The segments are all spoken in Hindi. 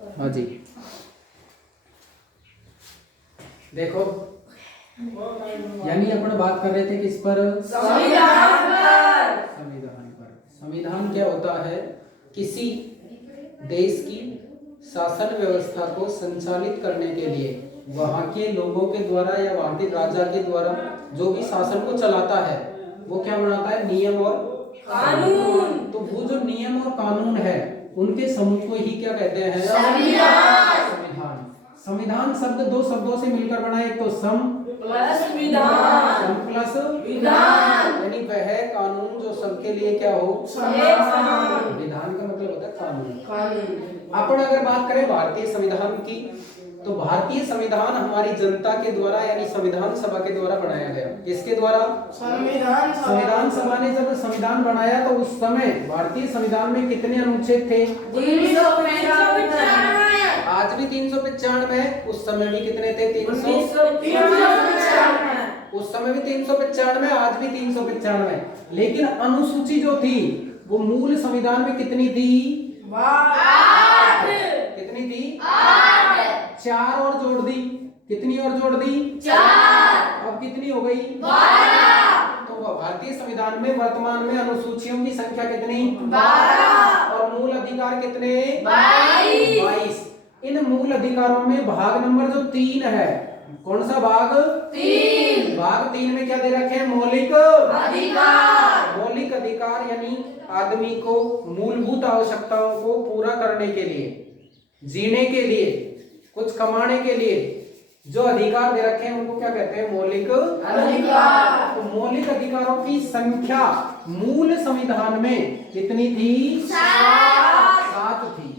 हाँ जी, देखो यानी अपन बात कर रहे थे किस पर? संविधान पर। संविधान क्या होता है? किसी देश की शासन व्यवस्था को संचालित करने के लिए वहाँ के लोगों के द्वारा या वहाँ के राजा के द्वारा जो भी शासन को चलाता है वो क्या बनाता है? नियम और कानून। तो वो जो नियम और कानून है उनके समूह को ही क्या कहते हैं? संविधान। संविधान शब्द दो शब्दों से मिलकर बना है, एक तो सम प्लस विधान, सम प्लस विधान, यानी वह कानून जो सबके लिए क्या हो? समान। विधान का मतलब होता है कानून। अपन अगर बात करें भारतीय संविधान की, तो भारतीय संविधान हमारी जनता के द्वारा यानी संविधान सभा के द्वारा बनाया गया। किसके द्वारा? संविधान सभा ने जब संविधान बनाया तो उस समय भारतीय संविधान में कितने अनुच्छेद थे? 395। आज भी 395 है, उस समय भी कितने थे? 395। उस समय भी 395, आज भी 395। लेकिन अनुसूची जो थी वो मूल संविधान में कितनी थी? 8। कितनी थी? 8। 4 और जोड़ दी। कितनी और जोड़ दी? 4। अब कितनी हो गई? 12। तो भारतीय संविधान में वर्तमान में अनुसूचियों की संख्या कितनी? 12। और मूल अधिकार कितने? 22। इन मूल अधिकारों में भाग नंबर जो 3 है, कौन सा भाग? 3। भाग 3 में क्या दे रखे हैं? मौलिक अधिकार। मौलिक अधिकार यानी आदमी को मूलभूत आवश्यकताओं को पूरा करने के लिए, जीने के लिए, कुछ कमाने के लिए जो अधिकार दे रखे हैं उनको क्या कहते हैं? मौलिक अधिकार। तो मौलिक अधिकारों की संख्या मूल संविधान में कितनी थी? 7 थी।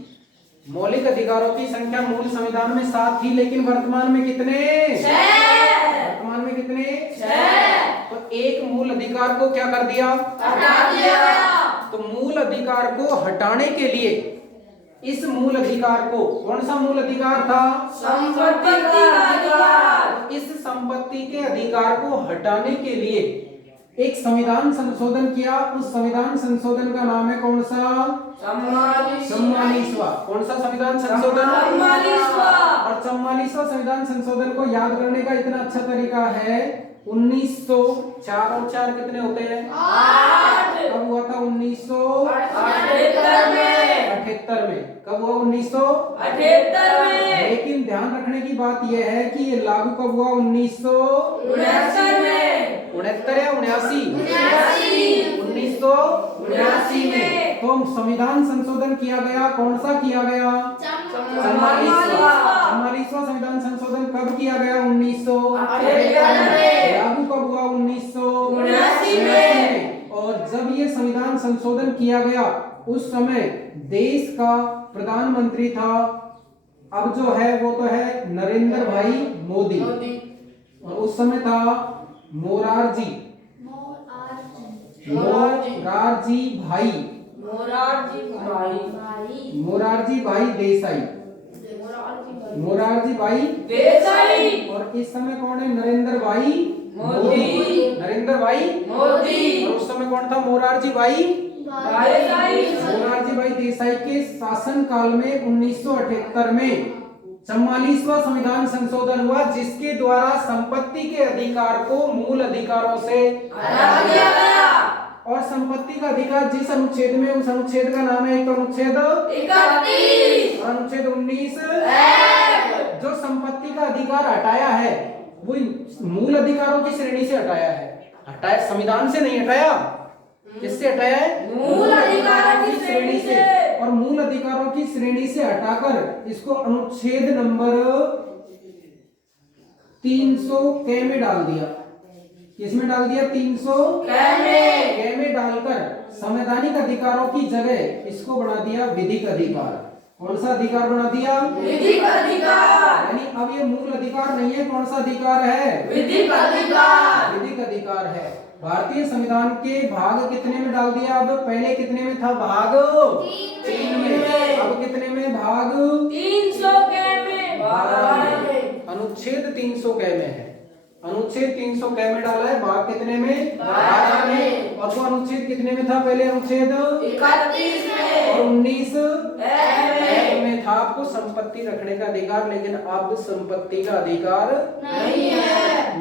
मौलिक अधिकारों की संख्या मूल संविधान में 7 थी, लेकिन वर्तमान में कितने? 6। वर्तमान में कितने? 6। तो एक मूल अधिकार को क्या कर दिया? हटा दिया। तो मूल अधिकार को हटाने के लिए इस मूल अधिकार को, कौन सा मूल अधिकार था? संपत्ति का अधिकार। इस संपत्ति के अधिकार को हटाने के लिए एक संविधान संशोधन किया। उस संविधान संशोधन का नाम है कौन सा? 44वां। कौन सा संविधान संशोधन? 44वां। और 44वां संविधान संशोधन को याद करने का इतना अच्छा तरीका है, 1904 और 4 कितने होते हैं? 8। कब हुआ था? 1978 में। कब हुआ? 1978 में। लेकिन ध्यान रखने की बात यह है कि ये लागू कब हुआ? 1969 में। 69 या 79? 1979 में। तो संविधान संशोधन किया गया। कौन सा किया गया? 44वां संविधान संशोधन कब किया गया? 1978 में। लागू कब हुआ? 1979 में। और जब ये संविधान संशोधन किया गया उस समय देश का प्रधानमंत्री था, अब जो है वो तो है नरेंद्र भाई मोदी, और उस समय था मोरारजी भाई देसाई। और इस समय कौन है? नरेंद्र भाई मोदी। और उस समय कौन था? मोरारजी भाई देसाई के शासन काल में 1978 में 44वां संविधान संशोधन हुआ, जिसके द्वारा संपत्ति के अधिकार को मूल अधिकारों से हटा दिया गया। और संपत्ति का अधिकार जिस अनुच्छेद में, उस अनुच्छेद का नाम है एक अनुच्छेद 31 और अनुच्छेद 19। जो संपत्ति का अधिकार हटाया है वो मूल अधिकारों की श्रेणी से हटाया है। हटाया संविधान से नहीं हटाया, किससे हटाया है? मूल अधिकारों की श्रेणी से। और मूल अधिकारों की श्रेणी से हटाकर इसको अनुच्छेद नंबर 300 के में डाल दिया। किसमें डाल दिया? 300 के में डालकर संवैधानिक अधिकारों की जगह इसको बना दिया विधिक अधिकार। कौन सा अधिकार बना दिया? विधिक अधिकार। यानी अब ये मूल अधिकार नहीं है, कौन सा अधिकार है? विधिक अधिकार। विधिक अधिकार है। भारतीय संविधान के भाग कितने में डाल दिया? अब पहले कितने में था? भाग 3 में। अब कितने में? भाग 300 के में। अनुच्छेद 300 के में है। अनुच्छेद 300 के में डाला है। भाग कितने में? 12 में। और वो अनुच्छेद कितने में था? पहले अनुच्छेद 31 में और 19 में था आपको संपत्ति रखने का अधिकार, लेकिन अब संपत्ति का अधिकार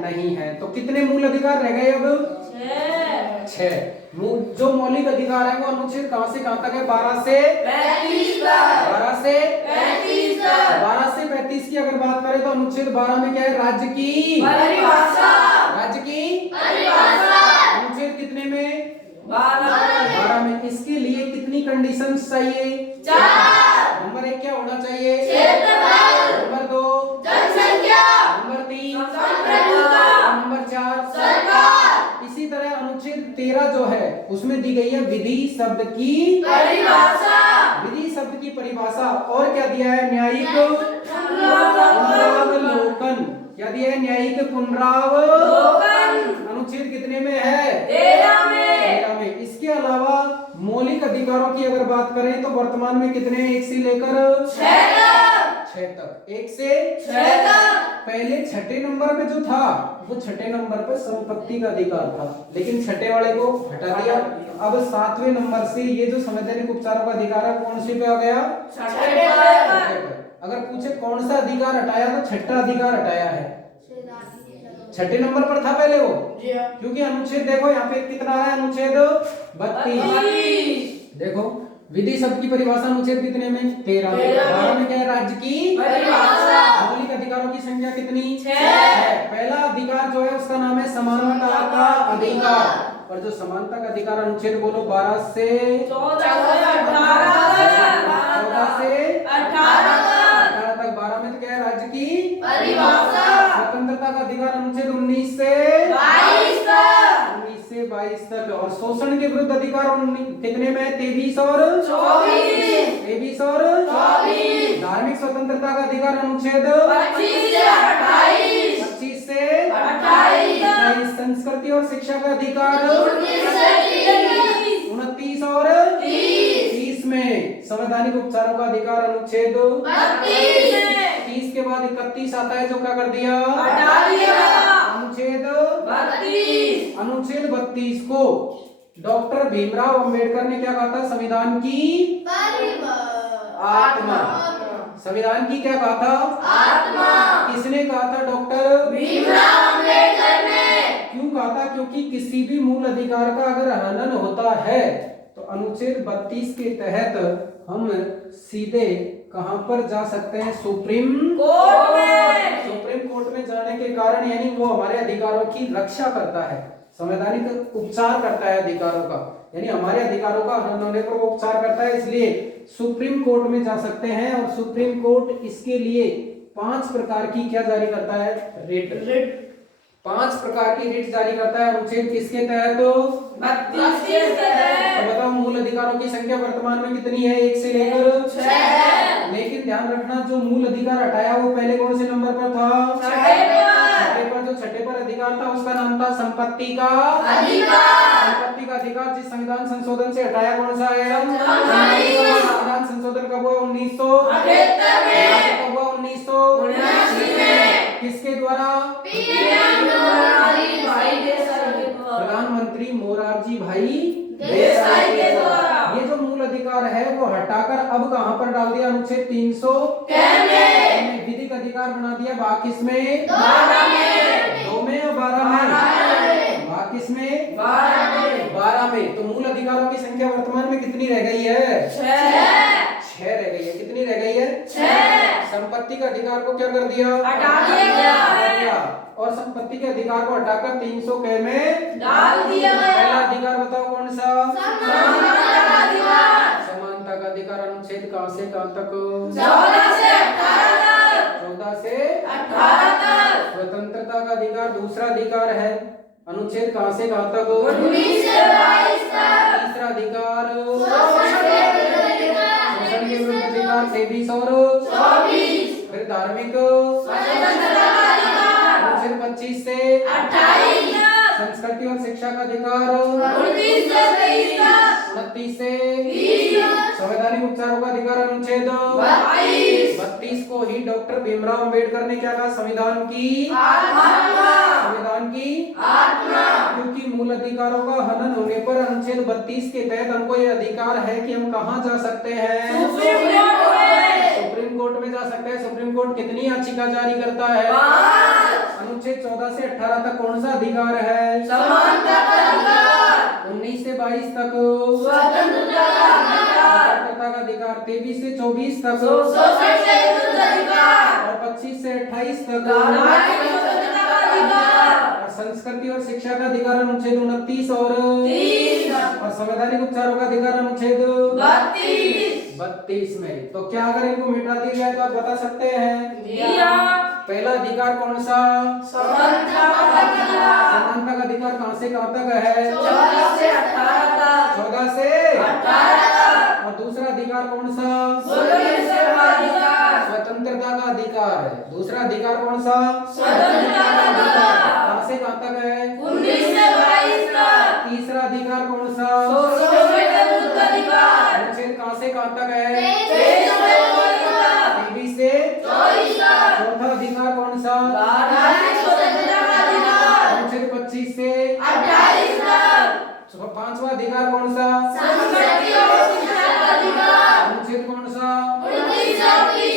नहीं है। तो कितने मूल अधिकार रह गए अब? 6। जो मौलिक अधिकार है वो अनुच्छेद कहां से कहां तक है? 12 से 35 की अगर बात करें तो अनुच्छेद 12 में क्या है? राज्य की परिभाषा। अनुच्छेद कितने में? 12 में। इसके लिए कितनी कंडीशंस चाहिए? 4। नंबर 1 क्या होना चाहिए? नंबर 2 जनसंख्या, नंबर 3 नंबर 4 सरकार। इसी तरह अनुच्छेद 13 जो है उसमें दी गई है विधि शब्द की परिभाषा। विधि शब्द की परिभाषा और क्या दिया है? न्यायिक पुनरावलोकन। क्या दिया है? न्यायिक पुनरावलोकन। अनुच्छेद कितने में है? 13 में। इसके अलावा मौलिक अधिकारों की अगर बात करें तो वर्तमान में कितने? 1 से लेकर 6 तक। 1 से 6 तक। पहले 6ठे नंबर पे जो था वो 6ठे नंबर पे संपत्ति का अधिकार था, लेकिन 6ठे वाले को हटा दिया। अब 7वें नंबर से ये जो संवैधानिक उपचारों का अधिकार है कौन से पे आ गया? 6ठे पर। अगर पूछे कौन सा अधिकार हटाया तो 6ठा अधिकार हटाया है। 6ठे नंबर पर था पहले वो, क्योंकि अनुच्छेद देखो यहाँ पे कितना है? अनुच्छेद 32। देखो विधि शब्द की परिभाषा अनुच्छेद कितने में? 13 में। 12 में क्या है? राज्य की परिभाषा। मौलिक अधिकारों की संख्या कितनी? 6। पहला अधिकार जो है उसका नाम है समानता का अधिकार। और जो समानता का अधिकार अनुच्छेद बोलो 12 से 14 से 18 तक। 12 में तो क्या है? राज्य की परिभाषा। स्वतंत्रता का अधिकार अनुच्छेद 19 से 22 तक। और शोषण के विरुद्ध अधिकार कितने में? 23 और 24। धार्मिक स्वतंत्रता का अधिकार अनुच्छेद 25 से 28। संस्कृति और शिक्षा का अधिकार 29 और 30 में। संवैधानिक उपचारों का अधिकार अनुच्छेद 30 के बाद 31 आता है जो क्या कर दिया? अनुच्छेद 32 को डॉक्टर भीमराव अंबेडकर ने क्या कहा था? संविधान की आत्मा। संविधान की क्या कहा था? आत्मा। किसने कहा था? डॉक्टर भीमराव अंबेडकर ने। क्यों कहा था? क्योंकि किसी भी मूल अधिकार का अगर हनन होता है तो अनुच्छेद 32 के तहत हम सीधे कहां पर जा सकते हैं? सुप्रीम कोर्ट में। सुप्रीम कोर्ट में जाने के कारण यानी वो हमारे अधिकारों की रक्षा करता है, संवैधानिक उपचार करता है अधिकारों का, यानी हमारे अधिकारों का हनन होने पर वो उपचार करता है, इसलिए सुप्रीम कोर्ट में जा सकते हैं। और सुप्रीम कोर्ट इसके लिए 5 प्रकार की क्या जारी करता है? रिट। 5 प्रकार की रिट जारी करता है अनुच्छेद किसके तहत? 32 के तहत। तो बताओ मूल अधिकारों की संख्या वर्तमान में कितनी है? 1 से लेकर 6। लेकिन ध्यान रखना जो मूल अधिकार हटाया वो पहले कौन से नंबर पर था? 6ठे पर। जो 6ठे पर अधिकार था उसका नाम था संपत्ति का अधिकार। संपत्ति का अधिकार जिस संविधान संशोधन से हटाया कौन सा है? संविधान संशोधन कब हुआ? 1978 में। कब हुआ? 1979 में। किसके द्वारा? प्रधानमंत्री मोरारजी भाई देसाई के द्वारा। ये जो मूल अधिकार है वो हटाकर अब कहां पर डाल दिया? अनुच्छेद 300 में विधिक अधिकार बना दिया। भाग किसमें? 12 में। 2 में या 12 में? भाग किसमें? 12 में। तो मूल अधिकारों की संख्या वर्तमान में कितनी रह गई है? 6 रह गई है। कितनी रह गई है? 6। संपत्ति का अधिकार को क्या कर दिया? हटा दिया। और संपत्ति के अधिकार को हटाकर 300 के में डाल दिया। पहला अधिकार बताओ कौन सा? समानता का अधिकार अनुच्छेद कहां से कहां तक? 14 से 18 तक। स्वतंत्रता का अधिकार दूसरा अधिकार है, अनुच्छेद कहां से कहां तक? 19 से 22 तक। तीसरा अधिकार शोषण के विरुद्ध अधिकार 23 और 24। फिर धार्मिक अनुच्छेद 25 से 28। संस्कृति और शिक्षा का अधिकार 29 से 23 तक। 29 से 30। संवैधानिक उपचारों का अधिकार अनुच्छेद 32 को ही डॉक्टर भीमराव अंबेडकर ने क्या कहा? संविधान की आत्मा। संविधान की आत्मा। क्योंकि मूल अधिकारों का हनन होने पर अनुच्छेद 32 के तहत हमको ये अधिकार है कि हम कहां जा सकते हैं? सुप्रीम कोर्ट कोर्ट में जा सकते हैं। सुप्रीम कोर्ट कितनी याचिका जारी करता है? अनुच्छेद 14 से 18 तक कौन सा अधिकार है? समानता का अधिकार। 19 से 22 तक स्वतंत्रता का अधिकार। स्वतंत्रता का अधिकार। 23 से 24 तक शोषण से विरुद्ध अधिकार। और 25 से 28 तक धार्मिक स्वतंत्रता का अधिकार। और संस्कृति और शिक्षा का अधिकार अनुच्छेद 29 और 30 और संवैधानिक उपचारों का अधिकार अनुच्छेद 32 में। तो क्या अगर इनको मिटा दिया जाए तो आप बता सकते हैं? पहला अधिकार कौन सा? समानता का अधिकार। समानता का अधिकार कहां से कहां तक है? 14 से 18 तक। 14 से 18 तक। और दूसरा अधिकार कौन सा? स्वतंत्रता का अधिकार है। दूसरा अधिकार कौन सा? स्वतंत्रता का अधिकार। कहां से कहां तक है? 19 से 22 तक। तीसरा अधिकार कौन सा? शोषण से विरुद्ध अधिकार। अनुच्छेद कहां से कहां तक है? 23 से 23 से 24 तक। चौथा अधिकार कौन सा? धार्मिक स्वतंत्रता का अधिकार। अनुच्छेद 25 से 28 तक। पांचवा अधिकार कौन सा? संस्कृति और शिक्षा का अधिकार। अनुच्छेद कौन सा? 29 और 30।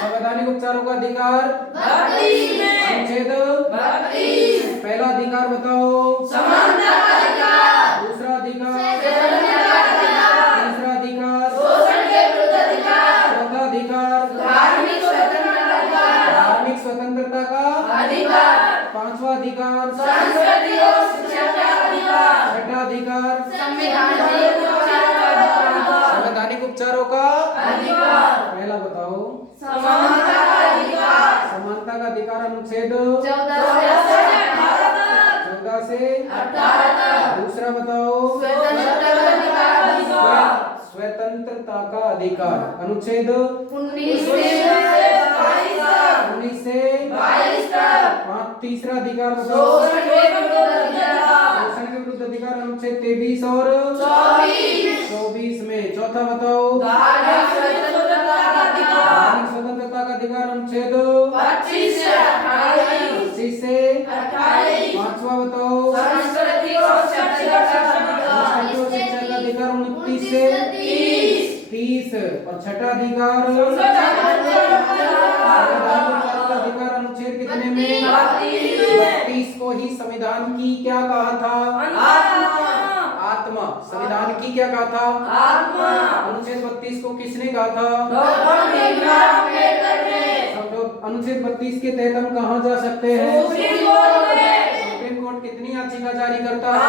संवैधानिक उपचारों का अधिकार 32 में। अनुच्छेद 32। पहला अधिकार बताओ। समानता का अधिकार। दूसरा अधिकार स्वतंत्रता का अधिकार। तीसरा अधिकार शोषण के विरुद्ध अधिकार। चौथा अधिकार धार्मिक स्वतंत्रता का अधिकार। धार्मिक स्वतंत्रता का अधिकार। पांचवा अधिकार संस्कृति और शिक्षा का अधिकार। छठा अधिकार संवैधानिक उपचार का अधिकार। संवैधानिक उपचारों का अधिकार। पहला बताओ। समानता का अधिकार। समानता का अधिकार अनुच्छेद 14 से 18 तक। 14 से 18 तक। दूसरा बताओ। स्वतंत्रता का अधिकार। स्वतंत्रता का अधिकार अनुच्छेद 19 से 22 तक। 19 से 22 तक। तीसरा अधिकार बताओ। शोषण के विरुद्ध अधिकार। शोषण के विरुद्ध अधिकार अनुच्छेद 23 और 24 में। चौथा बताओ। धार्मिक स्वतंत्रता का अधिकार। धार्मिक स्वतंत्रता का अधिकार अनुच्छेद 25 से 28। 25 से 28। पांचवा बताओ। संस्कृति और शिक्षा का अधिकार। संस्कृति और शिक्षा का अधिकार 29 से 30 और छठा अधिकार संवैधानिक उपचारों का अधिकार अनुच्छेद कितने में? 32 को ही संविधान की क्या कहा था? आत्मा। संविधान की क्या कहा था? अनुच्छेद 32 को किसने कहा था? अनुच्छेद 32 के तहत हम कहाँ जा सकते हैं? सुप्रीम कोर्ट कितनी याचिका जारी करता है?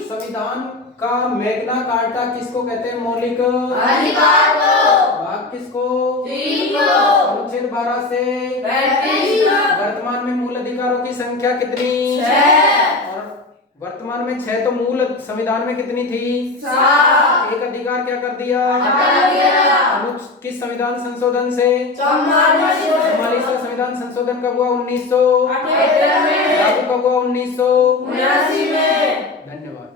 संविधान का मैग्ना कार्टा किसको कहते हैं? मौलिक अधिकार को। भाग किसको? अनुच्छेद 12 से 35 तक। वर्तमान में मूल अधिकारों की संख्या कितनी? 6। और वर्तमान में 6 तो मूल संविधान में कितनी थी? 7। एक अधिकार क्या कर दिया? हटा दिया। किस संविधान संशोधन से? 44वां संविधान संशोधन कब हुआ? 1978 में। लागू कब हुआ? 1979 में। धन्यवाद।